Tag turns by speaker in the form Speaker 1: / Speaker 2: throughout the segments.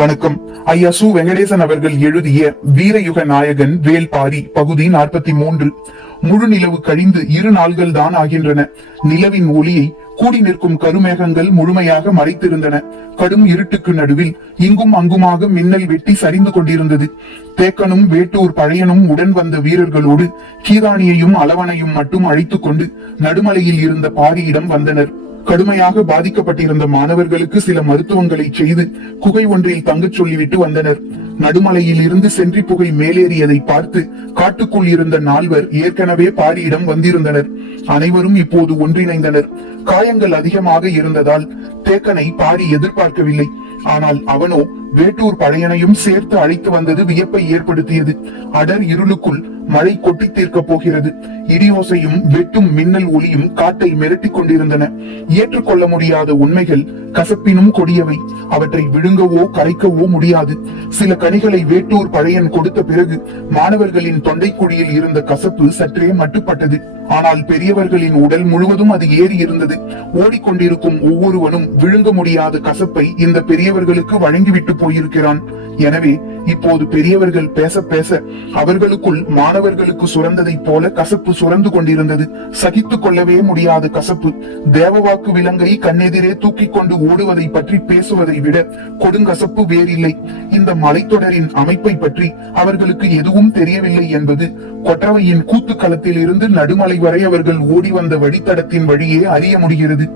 Speaker 1: வணக்கம் ஐயா சு வெங்கடேசன் அவர்கள் எழுதிய வீரயுக நாயகன் வேல்பாரி பகுதி நாற்பத்தி மூன்று முழு நிலவு கழிந்து இரு நாள்கள் தான் ஆகின்றன நிலவின் ஒளியை கூடி நிற்கும் கருமேகங்கள் முழுமையாக மறைத்திருந்தன கடும் இருட்டுக்கு நடுவில் இங்கும் அங்குமாக மின்னல் வெட்டி சரிந்து கொண்டிருந்தது தேக்கனும் வேட்டூர் பழையனும் உடன் வந்த வீரர்களோடு கீதானியையும் அளவனையும் மட்டும் அழைத்துக் கொண்டு நடுமலையில் இருந்த பாரியிடம் வந்தனர் கடுமையாக பாதிக்கப்பட்டிருந்த மாணவர்களுக்கு சில மருத்துவங்களை செய்து குகை ஒன்றில் தங்கச் சொல்லிவிட்டு வந்தனர் நடுமலையில் இருந்து சென்றி புகை மேலேறியதை பார்த்து காட்டுக்குள் இருந்த நால்வர் ஏற்கனவே பாரியிடம் வந்திருந்தனர் அனைவரும் இப்போது ஒன்றிணைந்தனர் காயங்கள் அதிகமாக இருந்ததால் தேக்கனை பாரி எதிர்பார்க்கவில்லை ஆனால் அவனோ வேட்டூர் பழையனையும் சேர்த்து அழைத்து வந்தது வியப்பை ஏற்படுத்தியது அடர் இருளுக்குள் மழை கொட்டி தீர்க்க போகிறது இடியோசையும் வெட்டும் மின்னல் ஒளியும் காட்டை மிரட்டிக் கொண்டிருந்தன ஏற்றுக்கொள்ள முடியாத உண்மைகள் கசப்பினும் கொடியவை அவற்றை விழுங்கவோ கரைக்கவோ முடியாது சில கனிகளை வேட்டூர் பழையன் கொடுத்த பிறகு மாணவர்களின் தொண்டைக்குழியில் இருந்த கசப்பு சற்றே மட்டுப்பட்டது ஆனால் பெரியவர்களின் உடல் முழுவதும் அது ஏறி இருந்தது ஓடிக்கொண்டிருக்கும் ஒவ்வொருவனும் விழுங்க முடியாத கசப்பை இந்த பெரியவர்களுக்கு வழங்கிவிட்டு போயிருக்கிறான் எனவே இப்போது பெரியவர்கள் பேச பேச அவர்களுக்குள் மாணவர்களுக்கு சுரந்ததை போல கசப்பு சுரந்து கொண்டிருந்தது சகித்து கொள்ளவே முடியாத கசப்பு தேவவாக்கு விலங்கை கண்ணெதிரே தூக்கி கொண்டு ஓடுவதை பற்றி பேசுவதை விட கொடுங்கசப்பு வேறில்லை இந்த மலைத்தொடரின் அமைப்பை பற்றி அவர்களுக்கு எதுவும் தெரியவில்லை என்பது கொற்றவையின் கூத்து களத்தில் இருந்து நடுமலை வரை அவர்கள் ஓடி வந்த வழித்தடத்தின் வழியே அறிய முடிகிறது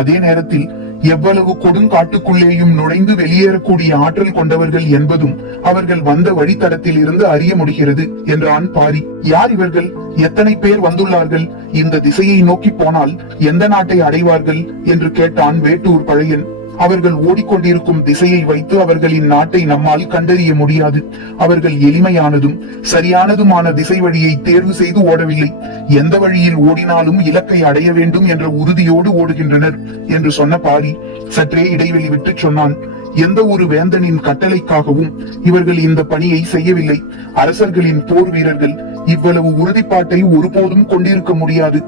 Speaker 1: அதே நேரத்தில் எவ்வளவு கொடுங்காட்டுக்குள்ளேயும் நுழைந்து வெளியேறக்கூடிய ஆற்றல் கொண்டவர்கள் என்பதும் அவர்கள் வந்த வழித்தடத்தில் இருந்து அறிய முடிகிறது என்றான் பாரி யார் இவர்கள் எத்தனை பேர் வந்துள்ளார்கள் இந்த திசையை நோக்கி போனால் எந்த நாட்டை அடைவார்கள் என்று கேட்டான் வேட்டூர் பழையன் அவர்கள் ஓடிக்கொண்டிருக்கும் திசையை வைத்து அவர்களின் நாட்டை நம்மால் கண்டறிய முடியாது அவர்கள் எளிமையானதும் சரியானதுமான திசை வழியை தேர்வு செய்து ஓடவில்லை எந்த வழியில் ஓடினாலும் இலக்கை அடைய வேண்டும் என்ற உறுதியோடு ஓடுகின்றனர் என்று சொன்ன பாரி சற்றே இடைவெளி விட்டு சொன்னான் எந்த ஒரு வேந்தனின் கட்டளைக்காகவும் இவர்கள் இந்த பணியை செய்யவில்லை அரசர்களின் போர் வீரர்கள் இவ்வளவு உறுதிப்பாட்டை ஒருபோதும் கொண்டிருக்க முடியாது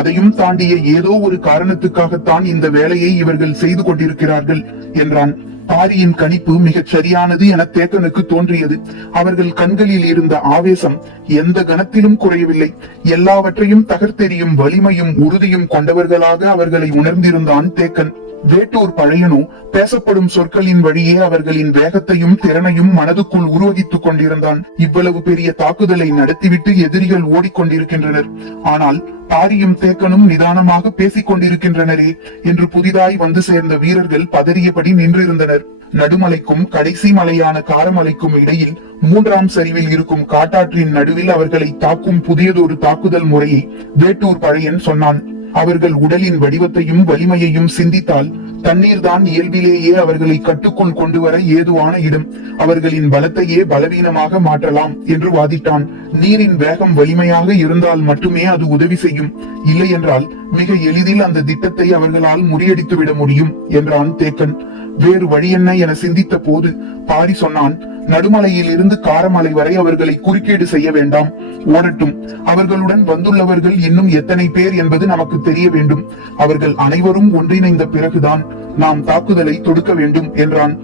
Speaker 1: அதையும் தாண்டிய ஏதோ ஒரு காரணத்துக்காகத்தான் இந்த வேலையை இவர்கள் செய்து கொண்டிருக்கிறார்கள் என்றான் பாரியின் கணிப்பு மிகச் சரியானது என தேக்கனுக்கு தோன்றியது அவர்கள் கண்களில் இருந்த ஆவேசம் எந்த கணத்திலும் குறையவில்லை எல்லாவற்றையும் தகர்த்தெறியும் வலிமையும் உறுதியும் கொண்டவர்களாக அவர்களை உணர்ந்திருந்தான் தேக்கன் வேட்டூர் பழையனும் பேசப்படும் சொற்களின் வழியே அவர்களின் வேகத்தையும் திறனையும் மனதுக்குள் உருவகித்துக் கொண்டிருந்தான் இவ்வளவு பெரிய தாக்குதலை நடத்திவிட்டு எதிரிகள் ஓடிக்கொண்டிருக்கின்றனர் ஆனால் பாரியும் தேக்கனும் நிதானமாக பேசிக் கொண்டிருக்கின்றனரே என்று புதிதாய் வந்து சேர்ந்த வீரர்கள் பதறியபடி நின்றிருந்தனர் நடுமலைக்கும் கடைசி மலையான காரமலைக்கும் இடையில் மூன்றாம் சரிவில் இருக்கும் காட்டாற்றின் நடுவில் அவர்களை தாக்கும் புதியதொரு தாக்குதல் முறையை வேட்டூர் பழையன் சொன்னான் அவர்கள் உடலின் வடிவத்தையும் வலிமையையும் சிந்தித்தால் தண்ணீர் தான் இயல்பிலேயே அவர்களை கட்டுக்குள் கொண்டு வர ஏதுவான இடம் அவர்களின் பலத்தையே பலவீனமாக மாற்றலாம் என்று வாதிட்டான் நீரின் வேகம் வலிமையாக இருந்தால் மட்டுமே அது உதவி செய்யும் இல்லை என்றால் மிக எளிதில் அந்த திட்டத்தை அவர்களால் முறியடித்துவிட முடியும் என்றான் தேக்கன் வேறு வழி என்ன என சிந்தித்த போது பாரி சொன்னான் நடுமலையில் இருந்து காரமலை வரை அவர்களை குறுக்கீடு செய்ய வேண்டாம் ஓடட்டும் அவர்களுடன் வந்துள்ளவர்கள் இன்னும் எத்தனை பேர் என்பது நமக்கு தெரிய வேண்டும் அவர்கள் அனைவரும் ஒன்றிணைந்த பிறகுதான் நாம் தாக்குதலை தொடுக்க வேண்டும் என்றான்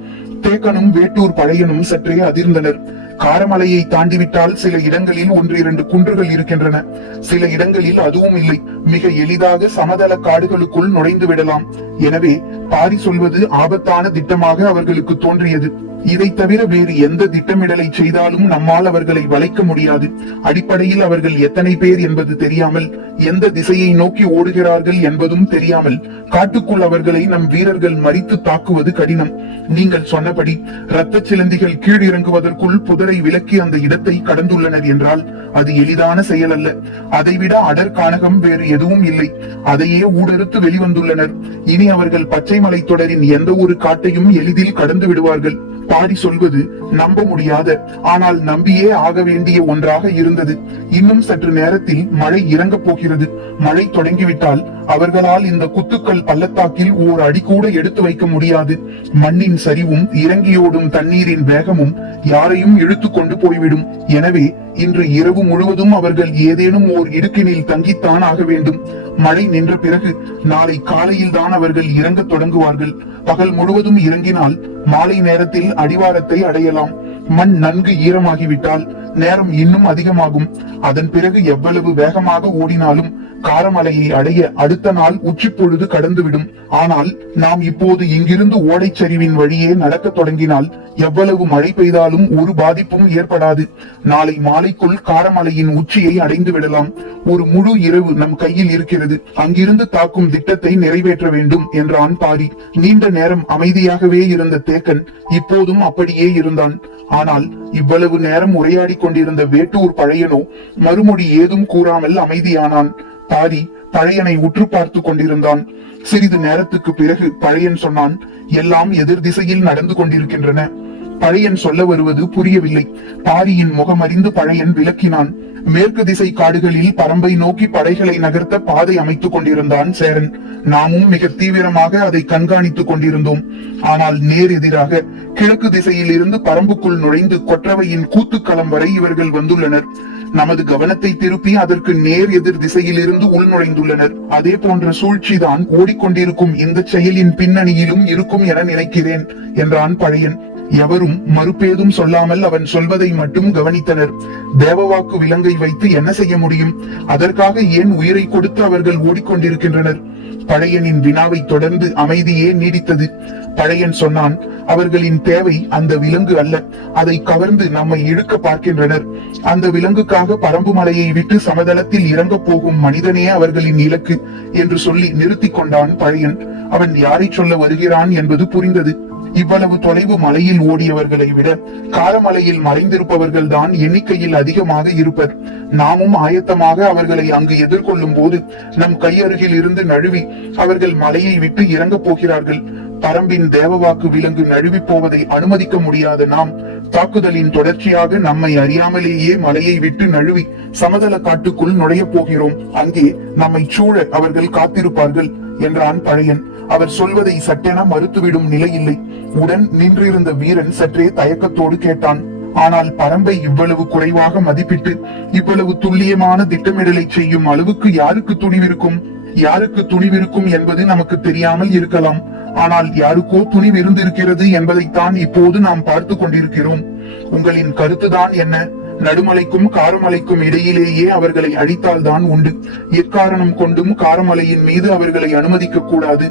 Speaker 1: தேக்கனும் வேட்டூர் பழையனும் சற்றே அதிர்ந்தனர் காரமலையை தாண்டிவிட்டால் சில இடங்களில் ஒன்று இரண்டு குன்றுகள் இருக்கின்றன சில இடங்களில் அதுவும் இல்லை மிக எளிதாக சமதள காடுகளுக்குள் நுழைந்து விடலாம் எனவே பாரி சொல்வது ஆபத்தான திட்டமாக அவர்களுக்கு தோன்றியது இதை தவிர வேறு எந்த திட்டமிடலை செய்தாலும் நம்மால் அவர்களை வளைக்க முடியாது அடிப்படையில் அவர்கள் எத்தனை பேர் என்பது தெரியாமல் எந்த திசையை நோக்கி ஓடுகிறார்கள் என்பதும் தெரியாமல் காட்டுக்குள் அவர்களை நம் வீரர்கள் மறித்து தாக்குவது கடினம் நீங்கள் சொன்னபடி இரத்த சிலந்திகள் கீழிறங்குவதற்குள் புதரை விலக்கி அந்த இடத்தை கடந்துள்ளனர் என்றால் அது எளிதான செயல் அல்ல அதைவிட அடர் அடற்கானகம் வேறு எதுவும் இல்லை அதையே ஊடறுத்து வெளிவந்துள்ளனர் இனி அவர்கள் பச்சை மலை தொடரின் எந்த ஒரு காட்டையும் எளிதில் கடந்து விடுவார்கள் பாடி சொல்வது நம்ப முடியாத ஆனால் நம்பியே ஆக வேண்டிய ஒன்றாக இருந்தது இன்னும் சற்று நேரத்தில் மழை இறங்கப் போகிறது மழை தொடங்கிவிட்டால் அவர்களால் இந்த குத்துக்கள் பள்ளத்தாக்கில் ஓர் அடி கூட எடுத்து வைக்க முடியாது மண்ணின் சரிவும் இறங்கியோடும் தண்ணீரின் வேகமும் யாரையும் இழுத்து கொண்டு போய்விடும் எனவே இன்று இரவு முழுவதும் அவர்கள் ஏதேனும் ஓர் இடுக்கினில் தங்கித்தான் ஆக வேண்டும் மழை நின்ற பிறகு நாளை காலையில் தான் அவர்கள் இறங்க தொடங்குவார்கள் பகல் முழுவதும் இறங்கினால் மாலை நேரத்தில் அடிவாரத்தை அடையலாம் மண் நன்கு ஈரமாகிவிட்டால் நேரம் இன்னும் அதிகமாகும் அதன் பிறகு எவ்வளவு வேகமாக ஓடினாலும் காரமலையை அடைய அடுத்த நாள் உச்சிப்பொழுது கடந்துவிடும் ஆனால் நாம் இப்போது இங்கிருந்து ஓடைச்சரிவின் வழியே நடக்க தொடங்கினால் எவ்வளவு மழை பெய்தாலும் ஒரு பாதிப்பும் ஏற்படாது நாளை மாலைக்குள் காரமலையின் உச்சியை அடைந்து விடலாம் ஒரு முழு இரவு நம் கையில் இருக்கிறது அங்கிருந்து தாக்கும் திட்டத்தை நிறைவேற்ற வேண்டும் என்றான் பாரி நீண்ட நேரம் அமைதியாகவே இருந்த தேக்கன் இப்போதும் அப்படியே இருந்தான் ஆனால் இவ்வளவு நேரம் உரையாடி கொண்டிருந்த வேட்டூர் பழையனோ மறுமொழி ஏதும் கூறாமல் அமைதியானான் பாரி பழையனை உற்று பார்த்து கொண்டிருந்தான் சிறிது நேரத்துக்கு பிறகு பழையன் சொன்னான் எல்லாம் எதிர் திசையில் நடந்து கொண்டிருக்கின்றன பழையன் சொல்ல வருவது புரியவில்லை பாரியின் முகமறிந்து பழையன் விளக்கினான் மேற்கு திசை காடுகளில் பரம்பை நோக்கி படைகளை நகர்த்த பாதை அமைத்துக் கொண்டிருந்தான் சேரன் நாமும் மிக தீவிரமாக அதை கண்காணித்துக் கொண்டிருந்தோம் ஆனால் நேர் எதிராக கிழக்கு திசையில் இருந்து பரம்புக்குள் நுழைந்து கொற்றவையின் கூத்துக்களம் வரை இவர்கள் வந்துள்ளனர் நமது கவனத்தை திருப்பி அதற்கு நேர் எதிர் திசையில் இருந்து உள்நுழைந்துள்ளனர் அதே போன்ற சூழ்ச்சிதான் ஓடிக்கொண்டிருக்கும் இந்த செயலின் பின்னணியிலும் இருக்கும் என நினைக்கிறேன் என்றான் பழையன் எவரும் மறுப்பேதும் சொல்லாமல் அவன் சொல்வதை மட்டும் கவனித்தனர் தேவவாக்கு விலங்கை வைத்து என்ன செய்ய முடியும் அதற்காக ஏன் உயிரை கொடுத்து அவர்கள் ஓடிக்கொண்டிருக்கின்றனர் பழையனின் வினாவை தொடர்ந்து அமைதியே நீடித்தது பழையன் சொன்னான் அவர்களின் தேவை அந்த விலங்கு அல்ல அதை கவர்ந்து நம்மை இழுக்க பார்க்கின்றனர் அந்த விலங்குக்காக பரம்பு மலையை விட்டு சமதளத்தில் இறங்க போகும் மனிதனே அவர்களின் இலக்கு என்று சொல்லி நிறுத்தி கொண்டான் பழையன் அவன் யாரை சொல்ல வருகிறான் என்பது புரிந்தது இவ்வளவு தொலைவு மலையில் ஓடியவர்களை விட காலமலையில் மறைந்திருப்பவர்கள் தான் எண்ணிக்கையில் அதிகமாக இருப்பர் நாமும் ஆயத்தமாக அவர்களை அங்கு எதிர்கொள்ளும் போது நம் கையருகில் இருந்து நழுவி அவர்கள் மலையை விட்டு இறங்கப் போகிறார்கள் பரம்பின் தேவவாக்கு விலங்கு நழுவி போவதை அனுமதிக்க முடியாத நாம் தாக்குதலின் தொடர்ச்சியாக நம்மை அறியாமலேயே மலையை விட்டு நழுவி சமதள காட்டுக்குள் நுழைய போகிறோம் அங்கே நம்மை சூழ அவர்கள் காத்திருப்பார்கள் என்றான் பழையன் அவர் சொல்வதை சட்டென மறுத்துவிடும் நிலை இல்லை உடன் நின்றிருந்த வீரன் சற்றே தயக்கத்தோடு கேட்டான் ஆனால் பரம்பை இவ்வளவு குறைவாக மதிப்பிட்டு இவ்வளவு துல்லியமான திட்டமிடலை செய்யும் அளவுக்கு யாருக்கு துணிவிருக்கும் யாருக்கு துணிவிருக்கும் என்பது நமக்கு தெரியாமல் இருக்கலாம் ஆனால் யாருக்கோ துணிவிருந்திருக்கிறது என்பதைத்தான் இப்போது நாம் பார்த்து கொண்டிருக்கிறோம் உங்களின் கருத்துதான் என்ன நடுமலைக்கும் காரமலைக்கும் இடையிலேயே அவர்களை அழித்தால் தான் உண்டு எக்காரணம் கொண்டும் காரமலையின் மீது அவர்களை அனுமதிக்க கூடாது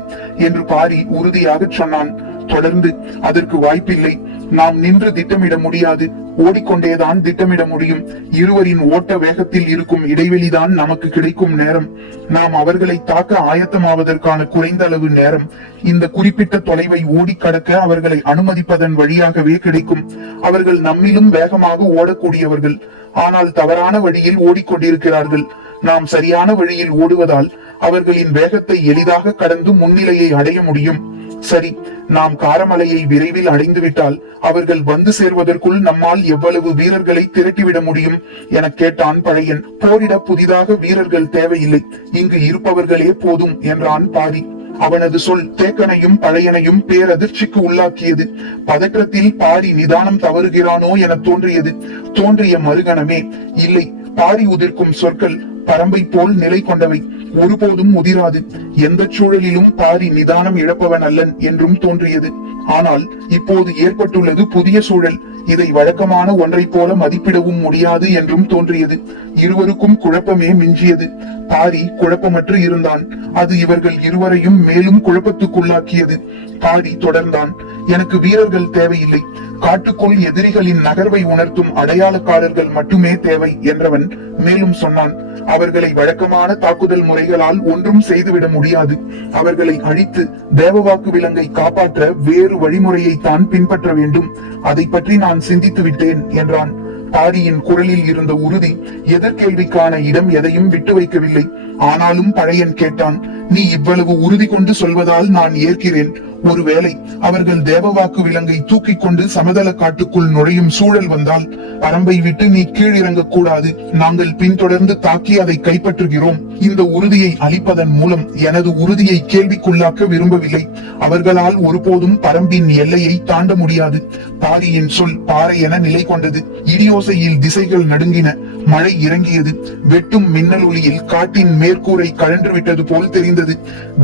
Speaker 1: என்று பாரி உறுதியாக சொன்னான் தொடர்ந்து அதற்கு வாய்ப்பில்லை நாம் நின்று திட்டமிட முடியாது ஓடிக்கொண்டேதான் திட்டமிட முடியும் இருவரின் ஓட்ட வேகத்தில் இருக்கும் இடைவெளிதான் நமக்கு கிடைக்கும் நேரம் நாம் அவர்களை தாக்க ஆயத்தமாவதற்கான குறைந்த அளவு நேரம் இந்த குறிப்பிட்ட தொலைவை ஓடி கடக்க அவர்களை அனுமதிப்பதன் வழியாகவே கிடைக்கும் அவர்கள் நம்மிலும் வேகமாக ஓடக்கூடியவர்கள் ஆனால் தவறான வழியில் ஓடிக்கொண்டிருக்கிறார்கள் நாம் சரியான வழியில் ஓடுவதால் அவர்களின் வேகத்தை எளிதாக கடந்து முன்னிலையை அடைய முடியும் சரி நாம் காரமலையை விரைவில் அடைந்துவிட்டால் அவர்கள் வந்து சேர்வதற்குள் நம்மால் எவ்வளவு வீரர்களை திரட்டிவிட முடியும் என கேட்டான் பழையன் போரிட புதிதாக வீரர்கள் தேவையில்லை இங்கு இருப்பவர்களே போதும் என்றான் பாரி அவனது சொல் தேக்கனையும் பழையனையும் பேரதிர்ச்சிக்கு உள்ளாக்கியது பதற்றத்தில் பாரி நிதானம் தவறுகிறானோ என தோன்றியது தோன்றிய மறுகணமே இல்லை பாரி உதிர்க்கும் சொற்கள் பரம்பை போல் நிலை கொண்டவை ஒருபோதும் முதிராது எந்த சூழலிலும் தாரி நிதானம் இழப்பவன் அல்லன் என்றும் தோன்றியது ஆனால் இப்போது ஏற்பட்டுள்ளது புதிய சூழல் இதை வழக்கமான ஒன்றை போல மதிப்பிடவும் முடியாது என்றும் தோன்றியது இருவருக்கும் குழப்பமே மிஞ்சியது பாரி குழப்பமற்று இருந்தான் அது இவர்கள் இருவரையும் மேலும் குழப்பத்துக்குள்ளாக்கியது பாரி தொடர்ந்தான் எனக்கு வீரர்கள் தேவையில்லை காட்டுக்குள் எதிரிகளின் நகர்வை உணர்த்தும் அடையாளக்காரர்கள் மட்டுமே தேவை என்றவன் மேலும் சொன்னான் அவர்களை வழக்கமான தாக்குதல் முறைகளால் ஒன்றும் செய்துவிட முடியாது அவர்களை அழித்து தேவவாக்கு விலங்கை காப்பாற்ற வேறு வழிமுறையை தான் பின்பற்ற வேண்டும் அதை பற்றி நான் சிந்தித்து விட்டேன் என்றான் பாரியின் குரலில் இருந்த உறுதி எதிர்கேள்விக்கான இடம் எதையும் விட்டு வைக்கவில்லை ஆனாலும் பழையன் கேட்டான் நீ இவ்வளவு உறுதி கொண்டு சொல்வதால் நான் ஏற்கிறேன் ஒருவேளை அவர்கள் தேவவாக்கு விலங்கை தூக்கி கொண்டு சமதள காட்டுக்குள் நுழையும் சூழல் வந்தால் பரம்பை விட்டு நீ கீழிறங்க கூடாது நாங்கள் பின்தொடர்ந்து தாக்கி அதை கைப்பற்றுகிறோம் இந்த உறுதியை அளிப்பதன் மூலம் எனது உறுதியை கேள்விக்குள்ளாக்க விரும்பவில்லை அவர்களால் ஒருபோதும் பரம்பின் எல்லையை தாண்ட முடியாது பாரியின் சொல் பாறை என நிலை கொண்டது இடியோசையில் திசைகள் நடுங்கின மழை இறங்கியது வெட்டும் மின்னல் ஒளியில் காட்டின் மேற்கூரை கழன்று விட்டது போல் தெரிந்தது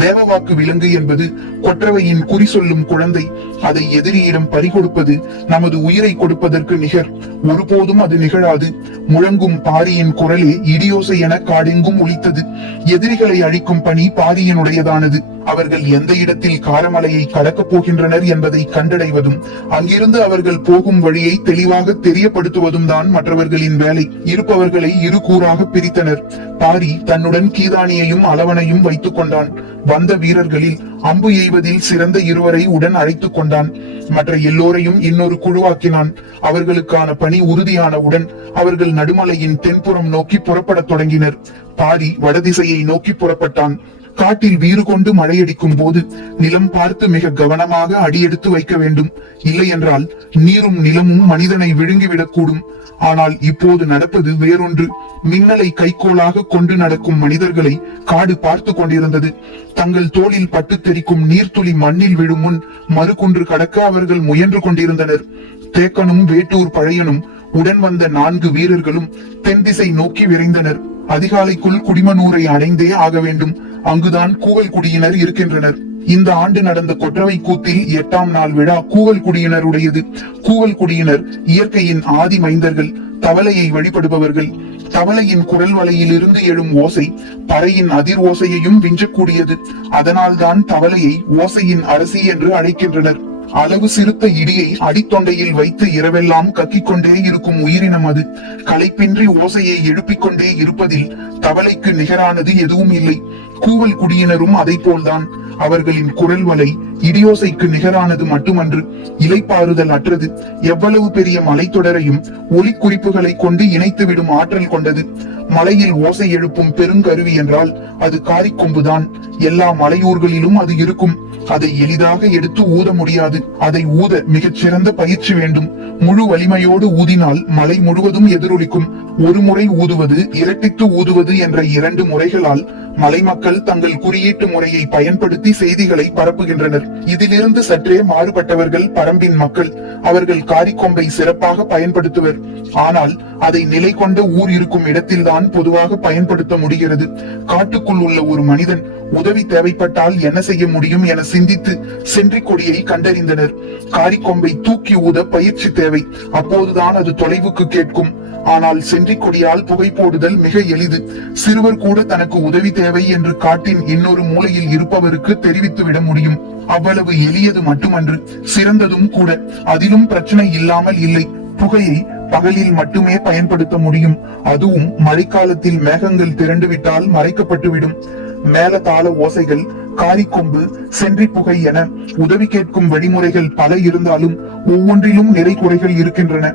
Speaker 1: தேவவாக்கு விலங்கு என்பது கொற்றவையின் குறி சொல்லும் குழந்தை அதை எதிரியிடம் பறிகொடுப்பது நமது உயிரை கொடுப்பதற்கு நிகர் ஒருபோதும் அது நிகழாது முழங்கும் பாரியின் குரலே இடியோசை என காடெங்கும் ஒழித்தது எதிரிகளை அழிக்கும் பணி பாரியனுடையதானது அவர்கள் எந்த இடத்தில் காரமலையை கடக்கப் போகின்றனர் என்பதை கண்டடைவதும் அங்கிருந்து அவர்கள் போகும் வழியை தெளிவாக தெரியப்படுத்துவதும் தான் மற்றவர்களின் வேலை இருப்பவர்களை இரு கூறாக பிரித்தனர் பாரி தன்னுடன் கீதானியையும் அளவனையும் வைத்துக் கொண்டான் வந்த வீரர்களில் அம்பு எய்வதில் சிறந்த இருவரை உடன் அழைத்துக் கொண்டான் மற்ற எல்லோரையும் இன்னொரு குழுவாக்கினான் அவர்களுக்கான பணி உறுதியானவுடன் அவர்கள் நடுமலையின் தென்புறம் நோக்கி புறப்படத் தொடங்கினர் பாரி வடதிசையை நோக்கி புறப்பட்டான் காட்டில் வீறு கொண்டு மழையடிக்கும் போது நிலம் பார்த்து மிக கவனமாக அடியெடுத்து வைக்க வேண்டும் இல்லை என்றால் நீரும் நிலமும் மனிதனை விழுங்கிவிடக்கூடும் ஆனால் இப்போது நடப்பது வேறொன்று மின்னலை கைகோளாக கொண்டு நடக்கும் மனிதர்களை காடு பார்த்து கொண்டிருந்தது தங்கள் தோளில் பட்டு தெரிக்கும் நீர்த்துளி மண்ணில் விழும் முன் மறுகுன்று கடக்க அவர்கள் முயன்று கொண்டிருந்தனர் தேக்கனும் வேட்டூர் பழையனும் உடன் வந்த நான்கு வீரர்களும் தென் திசை நோக்கி விரைந்தனர் அதிகாலைக்குள் குடிமனூரை அடைந்தே ஆக வேண்டும் அங்குதான் கூவல் குடியினர் இருக்கின்றனர் இந்த ஆண்டு நடந்த கொற்றவை கூத்தில் எட்டாம் நாள் விழா கூவல் குடியினருடையது கூவல் குடியினர் இயற்கையின் ஆதி மைந்தர்கள் தவளையை வழிபடுபவர்கள் தவளையின் குரல் வலையிலிருந்து எழும் ஓசை பறையின் அதிர் ஓசையையும் விஞ்சக்கூடியது அதனால்தான் தவளையை ஓசையின் அரசி என்று அழைக்கின்றனர் அளவு சிறுத்த இடியை அடித்தொண்டையில் வைத்து இரவெல்லாம் கக்கிக் கொண்டே இருக்கும் உயிரினம் அது களைப்பின்றி ஓசையை எழுப்பிக் கொண்டே இருப்பதில் தவளைக்கு நிகரானது எதுவும் இல்லை கூவல் குடியினரும் அதை போல்தான் அவர்களின் குரல் வலை இடியோசைக்கு நிகரானது மட்டுமன்று இலைப்பாறுதல் அற்றது எவ்வளவு பெரிய மலைத்தொடரையும் ஒலி குறிப்புகளை கொண்டு இணைத்துவிடும் ஆற்றல் கொண்டது மலையில் ஓசை எழுப்பும் பெருங்கருவி என்றால் அது காரிக்கொம்புதான் எல்லா மலையூர்களிலும் அது இருக்கும் அதை எளிதாக எடுத்து ஊத முடியாது அதை ஊத மிகச்சிறந்த பயிற்சி வேண்டும் முழு வலிமையோடு ஊதினால் மலை முழுவதும் எதிரொலிக்கும் ஒரு முறை ஊதுவது இரட்டித்து ஊதுவது என்ற இரண்டு முறைகளால் மலைமக்கள் தங்கள் குறியீட்டு முறையை பயன்படுத்தி செய்திகளை பரப்புகின்றனர் இதிலிருந்து சற்றே மாறுபட்டவர்கள் பரம்பின் மக்கள் அவர்கள் காரிக்கொம்பை சிறப்பாக பயன்படுத்துவர் ஆனால் அதை நிலை கொண்ட ஊர் இருக்கும் இடத்தில்தான் பொதுவாக பயன்படுத்த முடிகிறது காட்டுக்குள் உள்ள ஒரு மனிதன் உதவி தேவைப்பட்டால் என்ன செய்ய முடியும் என சிந்தித்து கொடியை கண்டறிந்தனர் காரிக்கொம்பை தூக்கி ஊத பயிற்சி தேவை அப்போதுதான் அது தொலைவுக்கு கேட்கும் ஆனால் கொடியால் புகை போடுதல் மிக எளிது சிறுவர் கூட தனக்கு உதவி தேவை என்று காட்டின் இன்னொரு மூலையில் இருப்பவருக்கு தெரிவித்துவிட முடியும் அவ்வளவு எளியது மட்டுமன்று சிறந்ததும் கூட அதிலும் பிரச்சனை இல்லாமல் இல்லை புகையை பகலில் மட்டுமே பயன்படுத்த முடியும் அதுவும் மழைக்காலத்தில் மேகங்கள் திரண்டுவிட்டால் மறைக்கப்பட்டுவிடும் மேலதாள ஓசைகள் காரிக்கொம்பு சென்றி புகை என உதவி கேட்கும் வழிமுறைகள் பல இருந்தாலும் ஒவ்வொன்றிலும் நிறை குறைகள் இருக்கின்றன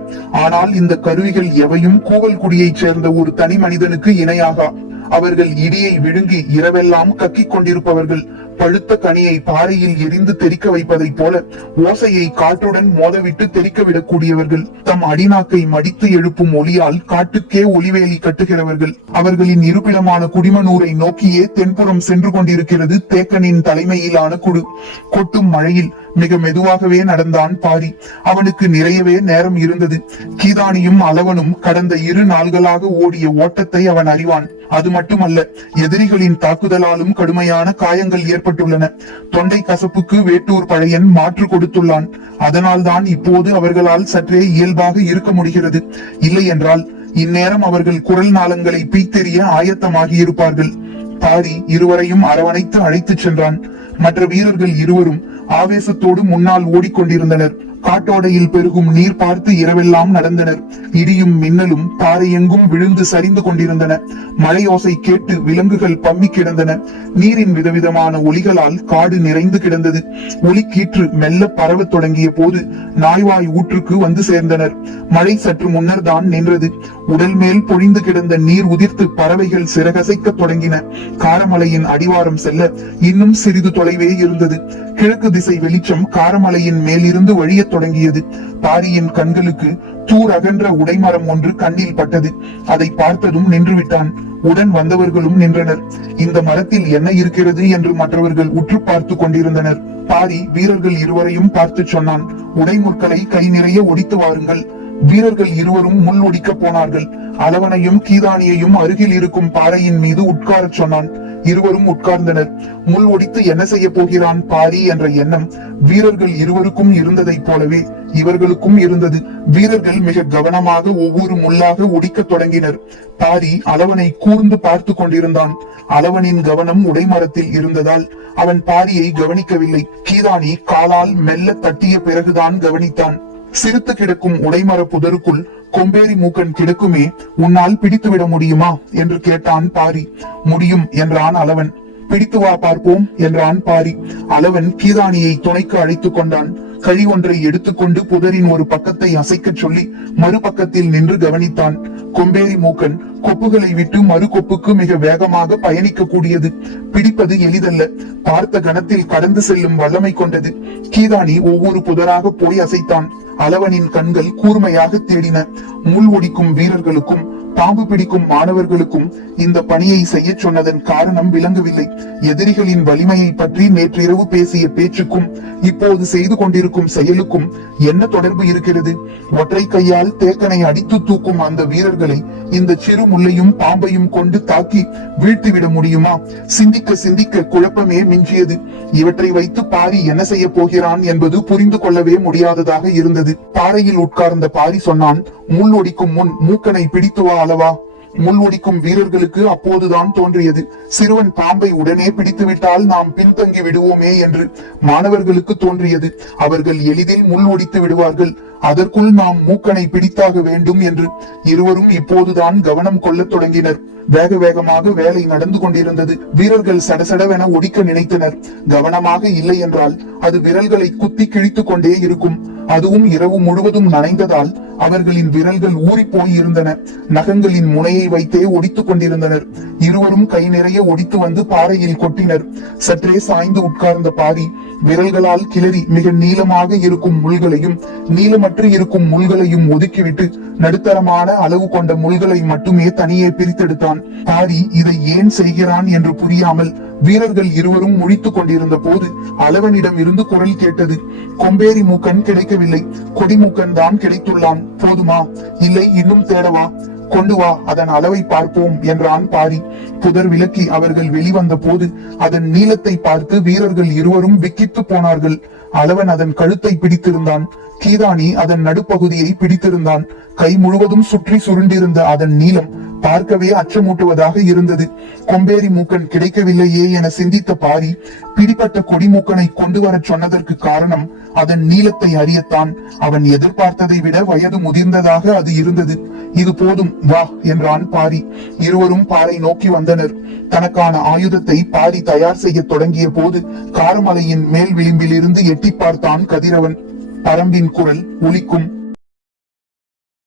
Speaker 1: ஆனால் இந்த கருவிகள் எவையும் கூவல் குடியைச் சேர்ந்த ஒரு தனி மனிதனுக்கு இணையாகா அவர்கள் இடியை விழுங்கி இரவெல்லாம் கக்கிக் கொண்டிருப்பவர்கள் பழுத்த கனியை பாறையில் எரிந்து தெறிக்க வைப்பதைப் போல ஓசையை காற்றுடன் மோதவிட்டு தெறிக்க விடக்கூடியவர்கள் தம் அடிநாக்கை மடித்து எழுப்பும் ஒளியால் காட்டுக்கே ஒளிவேலி கட்டுகிறவர்கள் அவர்களின் இருப்பிடமான குடிமனூரை நோக்கியே தென்புறம் சென்று கொண்டிருக்கிறது தேக்கனின் தலைமையிலான குழு கொட்டும் மழையில் மிக மெதுவாகவே நடந்தான் பாரி அவனுக்கு நிறையவே நேரம் இருந்தது கீதானியும் அலவனும் கடந்த இரு நாள்களாக ஓடிய ஓட்டத்தை அவன் அறிவான் அது மட்டுமல்ல எதிரிகளின் தாக்குதலாலும் கடுமையான காயங்கள் ஏற்பட்டுள்ளன தொண்டை கசப்புக்கு வேட்டூர் பழையன் மாற்று கொடுத்துள்ளான் அதனால்தான் இப்போது அவர்களால் சற்றே இயல்பாக இருக்க முடிகிறது இல்லை என்றால் இந்நேரம் அவர்கள் குரல் நாளங்களை பீத்தெறிய ஆயத்தமாகி இருப்பார்கள் பாரி இருவரையும் அரவணைத்து அழைத்துச் சென்றான் மற்ற வீரர்கள் இருவரும் ஆவேசத்தோடு முன்னால் ஓடிக்கொண்டிருந்தனர் காட்டோடையில் பெருகும் நீர் பார்த்து இரவெல்லாம் நடந்தனர் இடியும் மின்னலும் பாறையெங்கும் விழுந்து சரிந்து கொண்டிருந்தன மழையோசை கேட்டு விலங்குகள் பம்மி கிடந்தன நீரின் விதவிதமான ஒலிகளால் காடு நிறைந்து கிடந்தது ஒலி கீற்று மெல்ல பரவ தொடங்கிய போது நாய்வாய் ஊற்றுக்கு வந்து சேர்ந்தனர் மழை சற்று முன்னர் தான் நின்றது உடல் மேல் பொழிந்து கிடந்த நீர் உதிர்த்து பறவைகள் சிறகசைக்க தொடங்கின காரமலையின் அடிவாரம் செல்ல இன்னும் சிறிது தொலைவே இருந்தது கிழக்கு திசை வெளிச்சம் காரமலையின் மேலிருந்து வழிய விழத் தொடங்கியது பாரியின் கண்களுக்கு தூர் அகன்ற உடைமரம் ஒன்று கண்ணில் பட்டது அதை பார்த்ததும் நின்றுவிட்டான் உடன் வந்தவர்களும் நின்றனர் இந்த மரத்தில் என்ன இருக்கிறது என்று மற்றவர்கள் உற்று பார்த்து கொண்டிருந்தனர் பாரி வீரர்கள் இருவரையும் பார்த்து சொன்னான் உடைமுற்களை கை நிறைய ஒடித்து வாருங்கள் வீரர்கள் இருவரும் முள் ஒடிக்க போனார்கள் அளவனையும் கீதானியையும் அருகில் இருக்கும் பாறையின் மீது உட்காரச் சொன்னான் இருவரும் உட்கார்ந்தனர் முள் ஒடித்து என்ன செய்ய போகிறான் பாரி என்ற எண்ணம் வீரர்கள் இருவருக்கும் இருந்ததைப் போலவே இவர்களுக்கும் இருந்தது வீரர்கள் மிக கவனமாக ஒவ்வொரு முள்ளாக ஒடிக்க தொடங்கினர் பாரி அளவனை கூர்ந்து பார்த்து கொண்டிருந்தான் அளவனின் கவனம் உடைமரத்தில் இருந்ததால் அவன் பாரியை கவனிக்கவில்லை கீதானி காலால் மெல்ல தட்டிய பிறகுதான் கவனித்தான் சிறுத்து கிடக்கும் உடைமர புதருக்குள் கொம்பேரி மூக்கன் கிடக்குமே உன்னால் பிடித்து விட முடியுமா என்று கேட்டான் பாரி முடியும் என்றான் அளவன் பிடித்து வா பார்ப்போம் என்றான் பாரி அளவன் கீதானியை துணைக்கு அழைத்துக் கொண்டான் கழி ஒன்றை எடுத்துக்கொண்டு புதரின் ஒரு பக்கத்தை அசைக்கச் சொல்லி மறுபக்கத்தில் நின்று கவனித்தான் கொம்பேரி மூக்கன் கொப்புகளை விட்டு மறு கொப்புக்கு மிக வேகமாக பயணிக்க கூடியது பிடிப்பது எளிதல்ல பார்த்த கணத்தில் கடந்து செல்லும் வல்லமை கொண்டது கீதானி ஒவ்வொரு புதராக போய் அசைத்தான் அளவனின் கண்கள் கூர்மையாக தேடின முள் ஒடிக்கும் வீரர்களுக்கும் பாம்பு பிடிக்கும் மாணவர்களுக்கும் இந்த பணியை செய்ய சொன்னதன் காரணம் விளங்கவில்லை எதிரிகளின் வலிமையை பற்றி நேற்றிரவு பேசிய பேச்சுக்கும் இப்போது செய்து கொண்டிருக்கும் செயலுக்கும் என்ன தொடர்பு இருக்கிறது ஒற்றை கையால் தேக்கனை அடித்து தூக்கும் அந்த வீரர்களை இந்த சிறு முள்ளையும் பாம்பையும் கொண்டு தாக்கி வீழ்த்திவிட முடியுமா சிந்திக்க சிந்திக்க குழப்பமே மிஞ்சியது இவற்றை வைத்து பாரி என்ன செய்ய போகிறான் என்பது புரிந்து கொள்ளவே முடியாததாக இருந்தது பாறையில் உட்கார்ந்த பாரி சொன்னான் முள் ஒடிக்கும் முன் மூக்கனை பிடித்து வா அல்லவா முள்முடிக்கும் வீரர்களுக்கு அப்போதுதான் தோன்றியது சிறுவன் பாம்பை உடனே பிடித்துவிட்டால் நாம் பின்தங்கி விடுவோமே என்று மாணவர்களுக்கு தோன்றியது அவர்கள் எளிதில் முள் ஒடித்து விடுவார்கள் அதற்குள் நாம் மூக்கனை பிடித்தாக வேண்டும் என்று இருவரும் இப்போதுதான் கவனம் கொள்ளத் தொடங்கினர் வேக வேகமாக வேலை நடந்து கொண்டிருந்தது வீரர்கள் சடசடவென ஒடிக்க நினைத்தனர் கவனமாக இல்லை என்றால் அது விரல்களை குத்தி கிழித்து கொண்டே இருக்கும் அதுவும் இரவு முழுவதும் நனைந்ததால் அவர்களின் விரல்கள் ஊறி போயிருந்தன நகங்களின் முனையை வைத்தே ஒடித்துக் கொண்டிருந்தனர் இருவரும் கை நிறைய ஒடித்து வந்து பாறையில் கொட்டினர் சற்றே சாய்ந்து உட்கார்ந்த பாரி விரல்களால் கிளறி மிக நீளமாக இருக்கும் முள்களையும் நீளமற்று இருக்கும் முள்களையும் ஒதுக்கிவிட்டு நடுத்தரமான அளவு கொண்ட முள்களை மட்டுமே தனியே பிரித்தெடுத்தான் கொண்டிருந்தான் ஹாரி இதை ஏன் செய்கிறான் என்று புரியாமல் வீரர்கள் இருவரும் முழித்துக் கொண்டிருந்த போது அளவனிடம் இருந்து குரல் கேட்டது கொம்பேரி மூக்கன் கிடைக்கவில்லை கொடிமூக்கன் தான் கிடைத்துள்ளான் போதுமா இல்லை இன்னும் தேடவா கொண்டு வா அதன் அளவை பார்ப்போம் என்றான் பாரி புதர் விளக்கி அவர்கள் வெளிவந்த போது அதன் நீளத்தை பார்த்து வீரர்கள் இருவரும் விக்கித்து போனார்கள் அளவன் அதன் கழுத்தை பிடித்திருந்தான் கீதானி அதன் நடுப்பகுதியை பிடித்திருந்தான் கை முழுவதும் சுற்றி சுருண்டிருந்த அதன் நீளம் பார்க்கவே அச்சமூட்டுவதாக இருந்தது கொம்பேரி மூக்கன் கிடைக்கவில்லையே என சிந்தித்த பாரி பிடிப்பட்ட கொடிமூக்கனை கொண்டு வரச் சொன்னதற்கு காரணம் அதன் நீளத்தை அறியத்தான் அவன் எதிர்பார்த்ததை விட வயது முதிர்ந்ததாக அது இருந்தது இது போதும் வா என்றான் பாரி இருவரும் பாறை நோக்கி வந்தனர் தனக்கான ஆயுதத்தை பாரி தயார் செய்ய தொடங்கிய போது காரமலையின் மேல் விளிம்பில் இருந்து எட்டி பார்த்தான் கதிரவன் பரம்பின் குரல் ஒலிக்கும்